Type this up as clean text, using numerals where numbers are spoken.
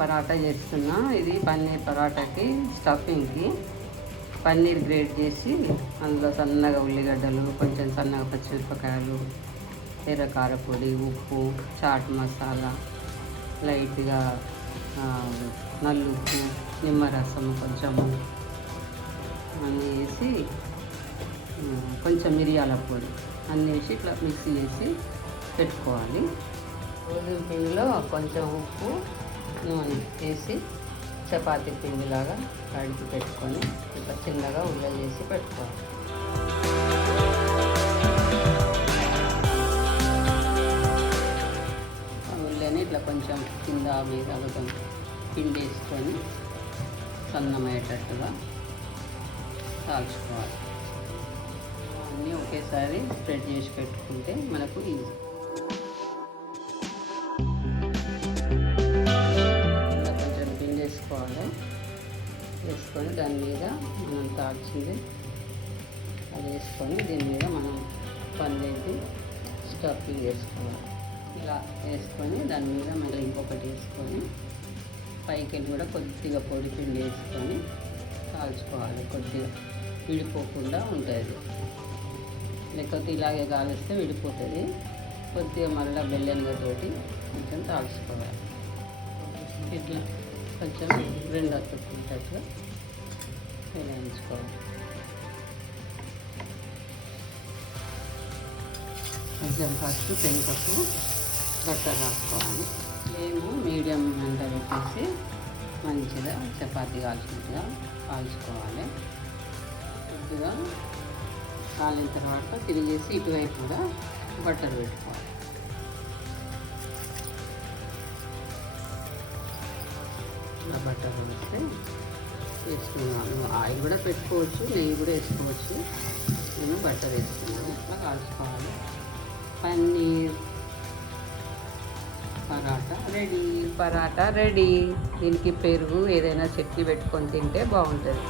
పరాటా చేస్తున్నా. ఇది పన్నీర్ పరాటాకి స్టఫింగ్కి పన్నీర్ గ్రేట్ చేసి అందులో సన్నగా ఉల్లిగడ్డలు, కొంచెం సన్నగా పచ్చిమిరపకాయలు, ఎర్ర కారపొడి, ఉప్పు, చాట్ మసాలా, లైట్గా నల్లుప్పు, నిమ్మరసం కొంచెము అన్నీ వేసి, కొంచెం మిరియాల పొడి అన్నీ వేసి ఇట్లా మిక్సీ చేసి పెట్టుకోవాలి. గోధుమ పిండిలో కొంచెం ఉప్పు, నూనె వేసి చపాతీ పిండిలాగా కడిగి పెట్టుకొని ఇట్లా చిన్నగా ఉండలు చేసి పెట్టుకోవాలి. ఉల్లని ఇట్లా కొంచెం కింద మీద కొంచెం పిండి వేసుకొని సన్నమయ్యేటట్టుగా కాల్చుకోవాలి. అన్నీ ఒకేసారి స్ప్రెడ్ చేసి పెట్టుకుంటే మనకు ఈజీ. కొంచెం పిండి వేసుకోవాలి. వేసుకొని దాని మీద మనం కాల్చింది అది వేసుకొని దీని మీద మనం పన్నీర్ది స్టఫింగ్ వేసుకోవాలి. ఇలా వేసుకొని దాని మీద మళ్ళీ ఇంకొకటి వేసుకొని పైకి కూడా కొద్దిగా పొడి పిండి వేసుకొని కాల్చుకోవాలి. కొద్దిగా విడిపోకుండా ఉంటుంది. లేకపోతే ఇలాగే కాలిస్తే విడిపోతుంది. కొద్దిగా మళ్ళీ బెల్లెనగతోటి కొంచెం కాల్చుకోవాలి. ఇట్లా కొంచెం రెండు అతుక్కుంటట్లు వేయించుకోవాలి. కొంచెం ఫస్ట్ పెంకకు బట్టర్ రాసుకోవాలి. మేము మీడియం మంట పెట్టేసి మంచిగా చపాతీ కాల్చినట్టుగా కాల్చుకోవాలి. కొద్దిగా కాలిన తర్వాత తిరిగేసి ఇటువైపు కూడా బట్టర్ పెట్టుకోవాలి. ఇలా బట్టర్ వేస్తే వేసుకున్నాను. ఆయిల్ కూడా పెట్టుకోవచ్చు, నెయ్యి కూడా వేసుకోవచ్చు. నేను బట్టర్ వేసుకున్నాను. ఇట్లా కాల్చుకోవాలి. పన్నీర్ పరాటా రెడీ. దీనికి పెరుగు ఏదైనా చట్నీ పెట్టుకొని తింటే బాగుంటుంది.